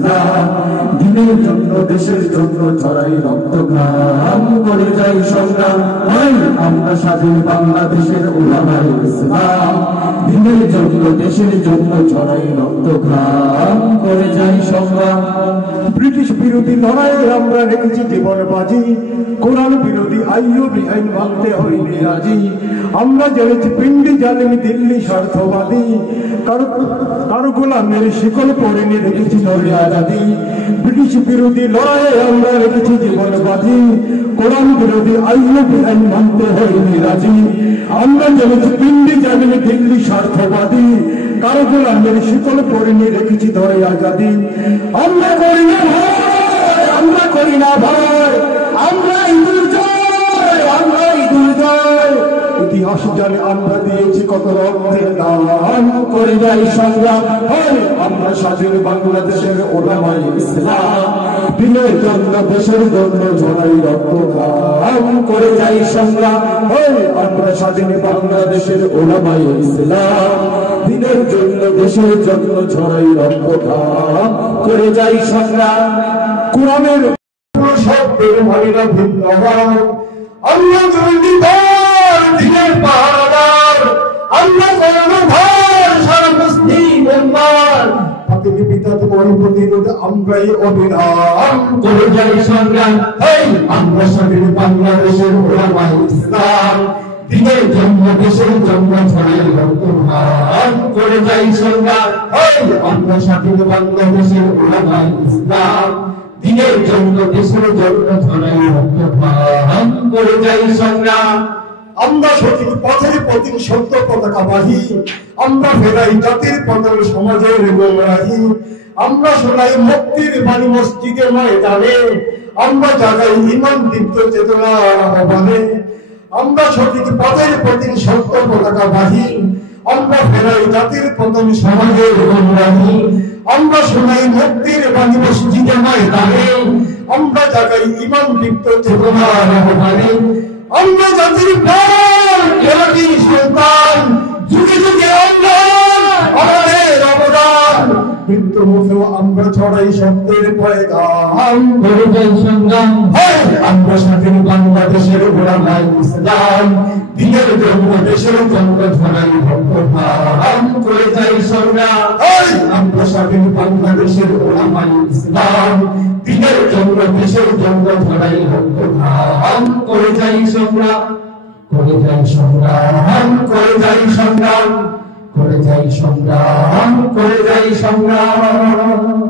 ইসলাম। দিনের জন্য দেশের জন্য ছড়াই রক্ত ঘাম করে যাই সংগ্রাম। আমরা স্বাধীন বাংলাদেশের উলামায়ে ইসলাম। দিনের জন্য দেশের জন্য ছড়াই রক্ত ঘাম করে যাই সংগ্রাম। ব্রিটিশ বিরোধী লড়াইয়ে আমরা রেখেছি জীবন বাজি, কোরআন বিরোধী আইয়ুবী আইন মানতে হইনি রাজি। আমরা জেনেছি পিন্ডি জালিম দিল্লি স্বার্থবাদী, কারো গোলামের শিকল পড়েনি রেখেছি নড়ে আজাদি। ব্রিটিশ বিরোধী লড়াইয়ে আমরা রেখেছি জীবন বাজি, কোরআন বিরোধী আইয়ুবী আইন মানতে হইনি রাজি। আমরা জেনেছি পিন্ডি জালিম দিল্লি স্বার্থবাদী, কারো গোলামের শিকল পড়েনি রেখেছি ধরে আজাদি। আমরা করি না ভয়, আমরা করি না ভয়, আমরা ইঁদুর জয়, আমরা ইঁদুর জয়। ইতিহাস জানে আমরা দিয়েছি কত রক্তের দান করে যাই সংগ্রাম। আমরা স্বাধীন বাংলাদেশের উলামায়ে ইসলাম। দিনের জন্য দেশের জন্য ঝরাই রক্ত ঘাম করে যাই সংগ্রাম। আমরা স্বাধীন বাংলাদেশের উলামায়ে ইসলাম। দিনের জন্য দেশের জন্য ঝরাই রক্ত ঘাম করে যাই সংগ্রাম। কোরআনের শব্দের মানিনা ভিন্ন আমরা জলদিদার দিনের পাহারাদার। আমরা কর্ণধার সারা মুসলিম উম্মার। পাতিনি বিদাত বড় প্রতিরোধ আমরাই অবিরাম করে যাই সংগ্রাম। আমরা স্বাধীন বাংলাদেশের উলামায়ে ইসলাম। দিনের জন্য দেশের জন্য ছড়াই রক্ত ঘাম করে যাই সংগ্রাম। আমরা স্বাধীন বাংলাদেশের উলামায়ে ইসলাম। দিনের জন্য দেশের জন্য ছড়াই রক্ত ঘাম করে যাই সংগ্রাম। আমরা সঠিক পথের প্রতি সত্য পতাকাবাহী। আমরা ফেরাই জাতির পতন সমাজের গোমরাহী। আমরা শোনাই মুক্তির বাণী মসজিদে ময়দানে। আমরা জাগাই ঈমান দীপ্ত চেতনার আহ্বানে। আমরা সঠিক পথের প্রতি সত্য পতাকাবাহী। আমরা ফেরাই জাতির পতন সমাজের গোমরাহী। আমরা শোনাই মুক্তির বাণী মসজিদে ময়দানে। আমরা জাগাই ঈমান দীপ্ত চেতনার আহ্বানে। আমরা জাতির প্রাণ জাতির সন্তান, যুগে যুগে আমরা আমাদের অবদান। মৃত্যু মুখেও আমরা ছড়াই সত্যের পয়গাম করে যাই সংগ্রাম। আমরা স্বাধীন বাংলাদেশের উলামায়ে ইসলাম। দিনের জন্য দেশের জন্য ছড়াই রক্ত ঘাম করে যাই সংগ্রাম। আমরা স্বাধীন বাংলাদেশের উলামায়ে ইসলাম। দিনের জন্য দেশের জন্য ছড়াই রক্ত ঘাম করে যাই সংগ্রাম। করে যাই সংগ্রাম, করে যাই সংগ্রাম, করে যাই সংগ্রাম, করে যাই সংগ্রাম।